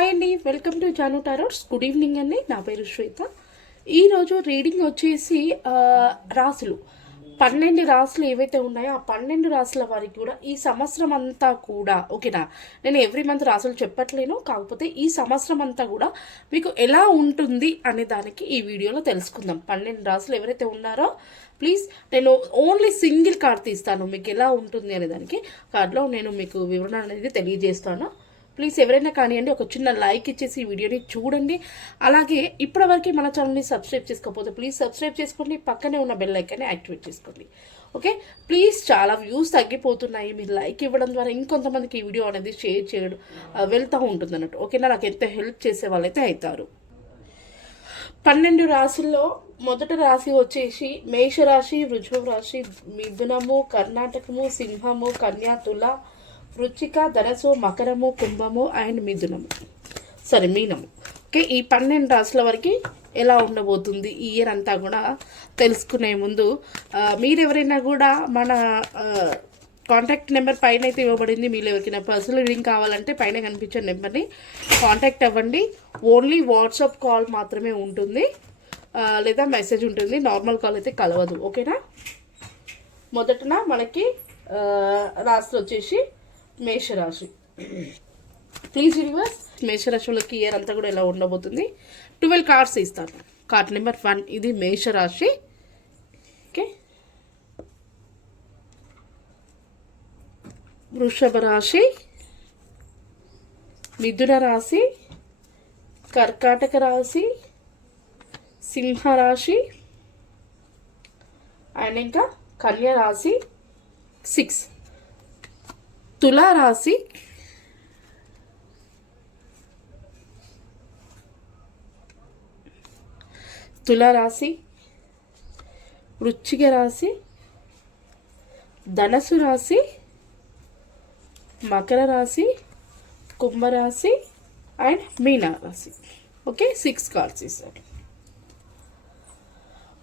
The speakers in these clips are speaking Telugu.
హాయ్ అండి welcome to Janu tarots good evening అండి నా పేరు శ్వేత. ఈరోజు రీడింగ్ వచ్చేసి రాసులు. పన్నెండు రాసులు ఏవైతే ఉన్నాయో ఆ పన్నెండు రాసుల వారికి కూడా ఈ సంవత్సరం అంతా కూడా ఓకేనా నేను ఎవ్రీ మంత్ రాసులు చెప్పట్లేను కాకపోతే ఈ సంవత్సరం అంతా కూడా మీకు ఎలా ఉంటుంది అనే దానికి ఈ వీడియోలో తెలుసుకుందాం. పన్నెండు రాసులు ఎవరైతే ఉన్నారో ప్లీజ్ నేను ఓన్లీ సింగిల్ కార్డ్ తీస్తాను మీకు ఎలా ఉంటుంది అనే దానికి. కార్డులో నేను మీకు వివరణ అనేది తెలియజేస్తాను. ప్లీజ్ ఎవరైనా కానివ్వండి ఒక చిన్న లైక్ ఇచ్చేసి ఈ వీడియోని చూడండి. అలాగే ఇప్పటివరకు మన ఛానల్ని సబ్స్క్రైబ్ చేసుకోకపోతే ప్లీజ్ సబ్స్క్రైబ్ చేసుకోండి పక్కనే ఉన్న బెల్ ఐకాన్ని యాక్టివేట్ చేసుకోండి. ఓకే ప్లీజ్ చాలా వ్యూస్ తగ్గిపోతున్నాయి. మీరు లైక్ ఇవ్వడం ద్వారా ఇంకొంతమందికి ఈ వీడియో అనేది షేర్ చేయడం వెళ్తూ ఉంటుంది అన్నట్టు ఓకేనా నాకు ఎంత హెల్ప్ చేసే వాళ్ళైతే అవుతారు పన్నెండు రాశుల్లో మొదటి రాశి వచ్చేసి మేషరాశి వృషభ రాశి మిథునము కర్ణాటకము సింహము కన్యాతుల వృచ్చిక ధనసు మకరము కుంభము అండ్ మిథునము. సరే మీనము. ఓకే ఈ పన్నెండు రాసుల వరకు ఎలా ఉండబోతుంది? ఈ ఇయర్ అంతా కూడా తెలుసుకునే ముందు మీరెవరైనా మీరు ఎవరైనా కూడా మన కాంటాక్ట్ నెంబర్ పైన అయితే ఇవ్వబడింది. మీరు ఎవరికైనా పర్సనల్ రీడింగ్ కావాలంటే పైన కనిపించే నెంబర్ని కాంటాక్ట్ అవ్వండి. ఓన్లీ వాట్సాప్ కాల్ మాత్రమే ఉంటుంది. లేదా మెసేజ్ ఉంటుంది. నార్మల్ కాల్ అయితే కలవదు. ఓకేనా? మొదటన మనకి రాసులు వచ్చేసి మేషరాశి. ప్లీజ్ యూనివర్స్ మేషరాశులకి ఇయర్ అంతా కూడా ఎలా ఉండబోతుంది? ట్వెల్వ్ కార్డ్స్ ఇస్తాను. కార్డ్ నెంబర్ వన్ ఇది మేషరాశి. ఓకే వృషభ రాశి మిథున రాశి కర్కాటక రాశి సింహ రాశి అండ్ ఇంకా కన్యా రాశి సిక్స్ తులారాశి రాశి తుల రాశి వృచ్చిక రాశి ధనసు రాశి మకర రాశి కుంభరాశి అండ్ మీనా రాశి. ఓకే సిక్స్ కార్డ్స్ ఇస్తారు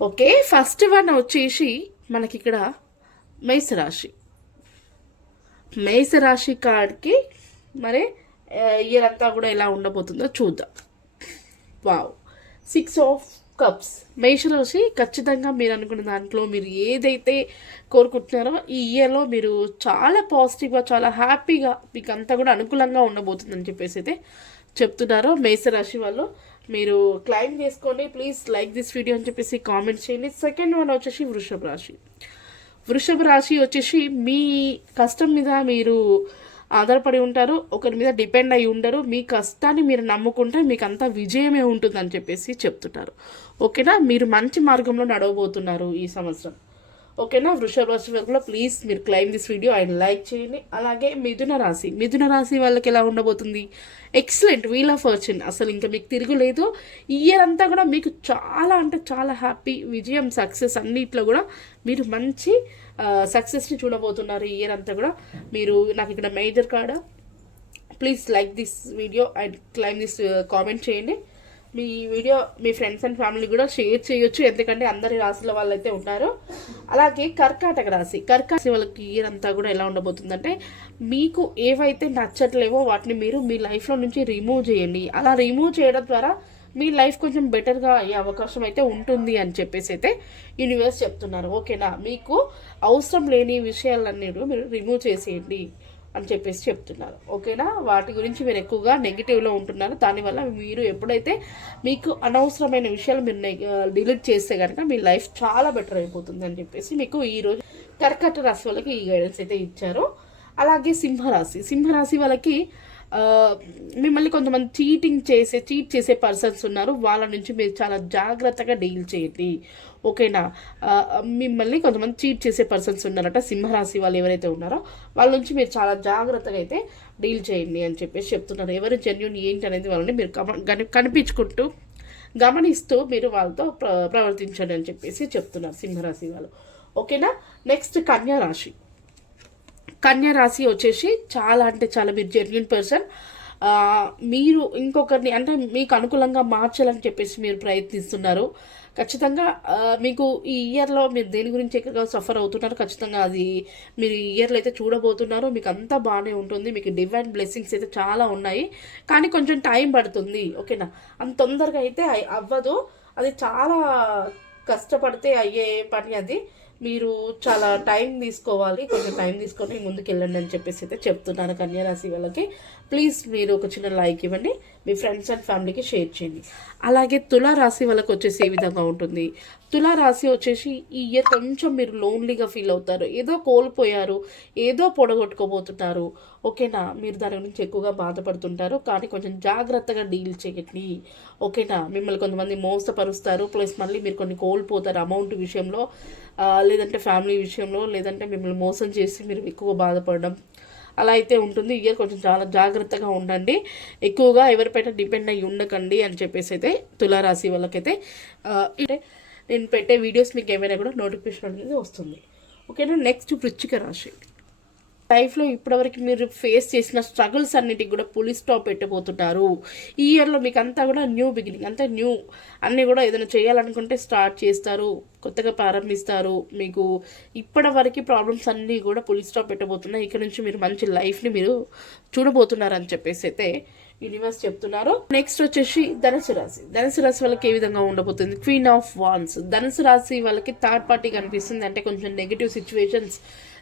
ఓకే ఫస్ట్ వన్ వచ్చేసి మనకి ఇక్కడ మేషరాశి. మేషరాశి కార్డ్కి మరి ఇయర్ అంతా కూడా ఎలా ఉండబోతుందో చూద్దాం. వావ్. సిక్స్ ఆఫ్ కప్స్ మేషరాశి ఖచ్చితంగా మీరు అనుకున్న దాంట్లో మీరు ఏదైతే కోరుకుంటున్నారో ఈ ఇయర్లో మీరు చాలా పాజిటివ్గా చాలా హ్యాపీగా మీకు అంతా కూడా అనుకూలంగా ఉండబోతుందని చెప్పేసి అయితే చెప్తున్నారో మేషరాశి వాళ్ళు. మీరు క్లైమ్ చేసుకోండి ప్లీజ్ లైక్ దిస్ వీడియో అని చెప్పేసి కామెంట్ చేయండి. సెకండ్ వన్ వచ్చేసి వృషభ రాశి. వృషభ రాశి వచ్చేసి మీ కష్టం మీద మీరు ఆధారపడి ఉంటారు ఒకరి మీద డిపెండ్ అయి ఉండరు. మీ కష్టాన్ని మీరు నమ్ముకుంటే మీకు అంతా విజయమే ఉంటుందని చెప్పేసి చెప్తుంటారు. ఓకేనా? మీరు మంచి మార్గంలో నడవబోతున్నారు ఈ సంవత్సరం. ఓకేనా? వృషభ రాశి కూడా ప్లీజ్ మీరు claim this video and like చేయండి. అలాగే మిథున రాశి. మిథున రాశి వాళ్ళకి ఎలా ఉండబోతుంది? ఎక్సలెంట్ వీల్ ఆఫ్ ఫార్చ్యూన్ అసలు ఇంకా మీకు తిరుగులేదు. ఇయర్ అంతా కూడా మీకు చాలా అంటే చాలా హ్యాపీ విజయం సక్సెస్ అన్నిట్లో కూడా మీరు మంచి సక్సెస్ని చూడబోతున్నారు ఇయర్ అంతా కూడా. మీరు నాకు ఇక్కడ మేజర్ కాడ please like this video and claim this comment చేయండి. మీ వీడియో మీ ఫ్రెండ్స్ అండ్ ఫ్యామిలీ కూడా షేర్ చేయొచ్చు ఎందుకంటే అందరి రాశుల వాళ్ళు అయితే ఉన్నారు అలాగే కర్కాటక రాశి కర్కాటక రాశి వాళ్ళకి ఇయర్ అంతా కూడా ఎలా ఉండబోతుందంటే మీకు ఏవైతే నచ్చట్లేవో వాటిని మీరు మీ లైఫ్లో నుంచి రిమూవ్ చేయండి. అలా రిమూవ్ చేయడం ద్వారా మీ లైఫ్ కొంచెం బెటర్గా అయ్యే అవకాశం అయితే ఉంటుంది అని చెప్పేసి అయితే యూనివర్స్ చెప్తున్నారు. ఓకేనా? మీకు అవసరం లేని విషయాలన్నీ మీరు రిమూవ్ చేసేయండి. అని చెప్పేసి చెప్తున్నారు. ఓకేనా? వాటి గురించి మీరు ఎక్కువగా నెగిటివ్లో ఉంటున్నారు. దానివల్ల మీరు ఎప్పుడైతే మీకు అనవసరమైన విషయాలు మీరు డిలీట్ చేస్తే కనుక మీ లైఫ్ చాలా బెటర్ అయిపోతుంది అని చెప్పేసి మీకు ఈరోజు కర్కట రాశి వాళ్ళకి ఈ గైడెన్స్ అయితే ఇచ్చారు. అలాగే సింహరాశి. సింహరాశి వాళ్ళకి మిమ్మల్ని కొంతమంది చీటింగ్ చేసే చీట్ చేసే పర్సన్స్ ఉన్నారు. వాళ్ళ నుంచి మీరు చాలా జాగ్రత్తగా డీల్ చేయండి. ఓకేనా? మిమ్మల్ని కొంతమంది చీట్ చేసే పర్సన్స్ ఉన్నారట. సింహరాశి వాళ్ళు ఎవరైతే ఉన్నారో వాళ్ళ నుంచి మీరు చాలా జాగ్రత్తగా అయితే డీల్ చేయండి అని చెప్పేసి చెప్తున్నారు. ఎవరు జెన్యున్ ఏంటి అనేది వాళ్ళని మీరు గమ- కనిపించుకుంటూ గమనిస్తూ మీరు వాళ్ళతో ప్ర ప్రవర్తించండి అని చెప్పేసి చెప్తున్నారు సింహరాశి వాళ్ళు. ఓకేనా? నెక్స్ట్ కన్యా రాశి. కన్యా రాశి వచ్చేసి చాలా అంటే చాలా మీరు జెన్యున్ పర్సన్ మీరు ఇంకొకరిని అంటే మీకు అనుకూలంగా మార్చాలని చెప్పేసి మీరు ప్రయత్నిస్తున్నారు. ఖచ్చితంగా మీకు ఈ ఇయర్లో మీరు దేని గురించి ఎక్కువగా సఫర్ అవుతున్నారు ఖచ్చితంగా అది మీరు ఈ ఇయర్లో అయితే చూడబోతున్నారు. మీకు అంతా బాగానే ఉంటుంది. మీకు డివైన్ బ్లెస్సింగ్స్ అయితే చాలా ఉన్నాయి. కానీ కొంచెం టైం పడుతుంది. ఓకేనా అంత తొందరగా అయితే అవ్వదు. అది చాలా కష్టపడితే అయ్యే పని అది. మీరు చాలా టైం తీసుకోవాలి కొంచెం టైం తీసుకొని ముందుకు వెళ్ళండి అని చెప్పేసి అయితే చెప్తున్నాను కన్యారాశి వాళ్ళకి. ప్లీజ్ మీరు ఒక చిన్న లైక్ ఇవ్వండి. మీ ఫ్రెండ్స్ అండ్ ఫ్యామిలీకి షేర్ చేయండి. అలాగే తులారాశి వాళ్ళకి వచ్చేసి ఏ విధంగా ఉంటుంది? తులారాశి వచ్చేసి ఈ ఇయర్ కొంచెం మీరు లోన్లీగా ఫీల్ అవుతారు. ఏదో కోల్పోయారు ఏదో పొడగొట్టుకోబోతున్నారు. ఓకేనా? మీరు దాని గురించి ఎక్కువగా బాధపడుతుంటారు. కానీ కొంచెం జాగ్రత్తగా డీల్ చేయండి. ఓకేనా? మిమ్మల్ని కొంతమంది మోసపరుస్తారు. ప్లస్ మళ్ళీ మీరు కొన్ని కోల్పోతారు అమౌంట్ విషయంలో లేదంటే ఫ్యామిలీ విషయంలో లేదంటే మిమ్మల్ని మోసం చేసి మీరు ఎక్కువ బాధపడడం. అలా అయితే ఉంటుంది. ఇయర్ కొంచెం చాలా జాగ్రత్తగా ఉండండి. ఎక్కువగా ఎవరిపైన డిపెండ్ అయ్యి ఉండకండి అని చెప్పేసి అయితే తులారాశి వాళ్ళకైతే అంటే నేను పెట్టే వీడియోస్ మీకు ఏమైనా కూడా నోటిఫికేషన్ అనేది వస్తుంది. ఓకేనా? నెక్స్ట్ వృచ్చిక రాశి. లైఫ్లో ఇప్పటివరకు మీరు ఫేస్ చేసిన స్ట్రగుల్స్ అన్నిటికి కూడా పులి స్టాప్ పెట్టబోతున్నారు. ఈ ఇయర్లో మీకు అంతా కూడా న్యూ బిగినింగ్ అంతా న్యూ అన్నీ కూడా ఏదైనా చేయాలనుకుంటే స్టార్ట్ చేస్తారు కొత్తగా ప్రారంభిస్తారు. మీకు ఇప్పటి వరకు ప్రాబ్లమ్స్ అన్నీ కూడా పులి స్టాప్ పెట్టబోతున్నాయి. ఇక్కడ నుంచి మీరు మంచి లైఫ్ని మీరు చూడబోతున్నారు అని చెప్పేసి అయితే యూనివర్స్ చెప్తున్నారు. నెక్స్ట్ వచ్చేసి ధనుసు రాశి. ధనుసు రాశి వాళ్ళకి ఏ విధంగా ఉండబోతుంది? క్వీన్ ఆఫ్ వాన్స్ ధనుసు రాశి వాళ్ళకి థర్డ్ పార్టీ కనిపిస్తుంది. అంటే కొంచెం నెగిటివ్ సిచ్యువేషన్స్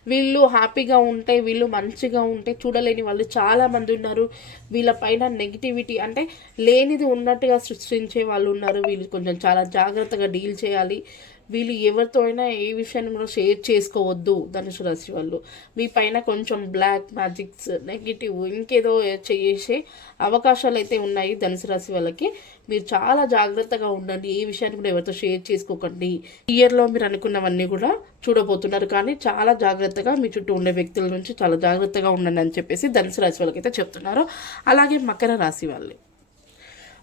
వీళ్ళు హ్యాపీగా ఉంటే వీళ్ళు మంచిగా ఉంటే చూడలేని వాళ్ళు చాలామంది ఉన్నారు. వీళ్ళ పైన నెగిటివిటీ అంటే లేనిది ఉన్నట్టుగా సృష్టించే వాళ్ళు ఉన్నారు. వీళ్ళు కొంచెం చాలా జాగ్రత్తగా డీల్ చేయాలి. వీళ్ళు ఎవరితో అయినా ఏ విషయాన్ని కూడా షేర్ చేసుకోవద్దు ధనుసు రాశి వాళ్ళు. మీ పైన కొంచెం బ్లాక్ మ్యాజిక్స్ నెగిటివ్ ఇంకేదో చేసే అవకాశాలు అయితే ఉన్నాయి ధనుసు రాశి వాళ్ళకి. మీరు చాలా జాగ్రత్తగా ఉండండి. ఏ విషయాన్ని కూడా ఎవరితో షేర్ చేసుకోకండి. ఇయర్లో మీరు అనుకున్నవన్నీ కూడా చూడబోతున్నారు. కానీ చాలా జాగ్రత్తగా మీ చుట్టూ ఉండే వ్యక్తుల నుంచి చాలా జాగ్రత్తగా ఉండండి అని చెప్పేసి ధనుసు రాశి వాళ్ళకైతే చెప్తున్నారు. అలాగే మకర రాశి వాళ్ళు.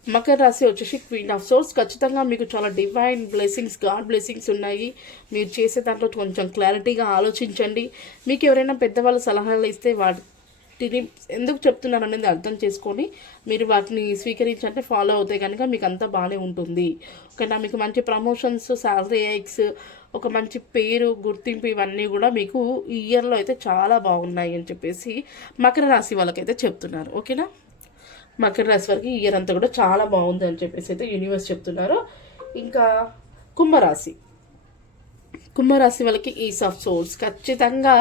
మకర రాశి వచ్చేసి క్వీన్ ఆఫ్ సోర్స్ ఖచ్చితంగా మీకు చాలా డివైన్ బ్లెస్సింగ్స్ గాడ్ బ్లెస్సింగ్స్ ఉన్నాయి. మీరు చేసే దాంట్లో కొంచెం క్లారిటీగా ఆలోచించండి. మీకు ఎవరైనా పెద్దవాళ్ళ సలహాలు ఇస్తే వాటిని ఎందుకు చెప్తున్నారు అనేది అర్థం చేసుకొని మీరు వాటిని స్వీకరించంటే ఫాలో అవుతే కనుక మీకు అంతా బాగానే ఉంటుంది. ఓకేనా? మీకు మంచి ప్రమోషన్స్ శాలరీ హైక్స్ ఒక మంచి పేరు గుర్తింపు ఇవన్నీ కూడా మీకు ఈ ఇయర్లో అయితే చాలా బాగున్నాయి అని చెప్పేసి మకర రాశి వాళ్ళకైతే చెప్తున్నారు. ఓకేనా? మకర రాశి వారికి ఇయర్ అంతా కూడా చాలా బాగుంది అని చెప్పేసి అయితే యూనివర్స్ చెప్తున్నారు. ఇంకా కుంభరాశి. కుంభరాశి వాళ్ళకి ఈస్ ఆఫ్ సోల్స్ ఖచ్చితంగా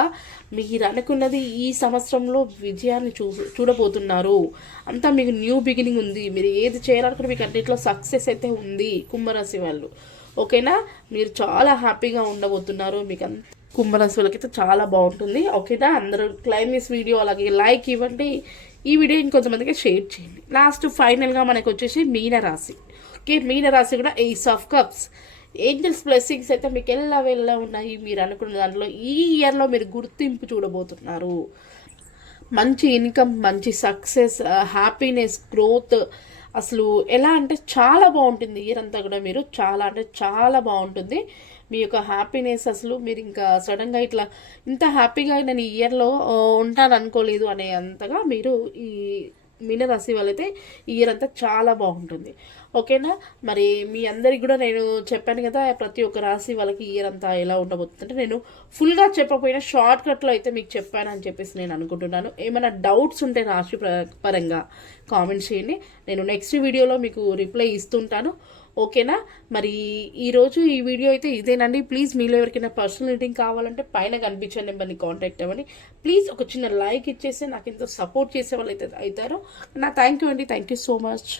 మీరు అనుకున్నది ఈ సంవత్సరంలో విజయాన్ని చూ చూడబోతున్నారు. అంతా మీకు న్యూ బిగినింగ్ ఉంది. మీరు ఏది చేయాలనుకుంటే మీకు అన్నింటిలో సక్సెస్ అయితే ఉంది కుంభరాశి వాళ్ళు. ఓకేనా? మీరు చాలా హ్యాపీగా ఉండబోతున్నారు. మీకు అంత కుంభరాశి వాళ్ళకైతే చాలా బాగుంటుంది. ఓకేనా? అందరూ క్లైమేస్ వీడియో అలాగే లైక్ ఇవ్వండి. ఈ వీడియో ఇంకొంతమందికి షేర్ చేయండి. లాస్ట్ ఫైనల్గా మనకు వచ్చేసి మీనరాశి. ఓకే మీనరాశి కూడా ace of cups angels blessings అయితే మీకు ఎలా వెళ్ళా ఉన్నాయి మీరు అనుకున్న దాంట్లో. ఈ ఇయర్లో మీరు గుర్తింపు చూడబోతున్నారు. మంచి ఇన్కమ్ మంచి సక్సెస్ హ్యాపీనెస్ గ్రోత్ అసలు ఎలా అంటే చాలా బాగుంటుంది ఇయర్ అంతా కూడా మీరు. చాలా అంటే చాలా బాగుంటుంది. మీ యొక్క హ్యాపీనెస్ అసలు మీరు ఇంకా సడన్గా ఇట్లా ఇంత హ్యాపీగా నేను ఈ ఇయర్లో ఉంటాను అనుకోలేదు అనే అంతగా మీరు ఈ మీనరాశి వాళ్ళైతే ఈ ఇయర్ అంతా చాలా బాగుంటుంది. ఓకేనా? మరి మీ అందరికి కూడా నేను చెప్పాను కదా ప్రతి ఒక్క రాశి వాళ్ళకి ఇయర్ అంతా ఎలా ఉండబోతుందంటే నేను ఫుల్గా చెప్పకపోయినా షార్ట్ కట్లో అయితే మీకు చెప్పానని చెప్పేసి నేను అనుకుంటున్నాను. ఏమైనా డౌట్స్ ఉంటే రాశి పరంగా కామెంట్ చేయండి. నేను నెక్స్ట్ వీడియోలో మీకు రిప్లై ఇస్తుంటాను. ఓకేనా? మరి ఈరోజు ఈ వీడియో అయితే ఇదేనండి. ప్లీజ్ మీలో ఎవరికైనా పర్సనల్ రీడింగ్ కావాలంటే పైన కనిపించే నెంబర్ని కాంటాక్ట్ అవ్వండి. ప్లీజ్ ఒక చిన్న లైక్ ఇచ్చేసి నాకు ఎంతో సపోర్ట్ చేసే వాళ్ళు అయితే అవుతారో నా థ్యాంక్ యూ అండి. Thank you so much.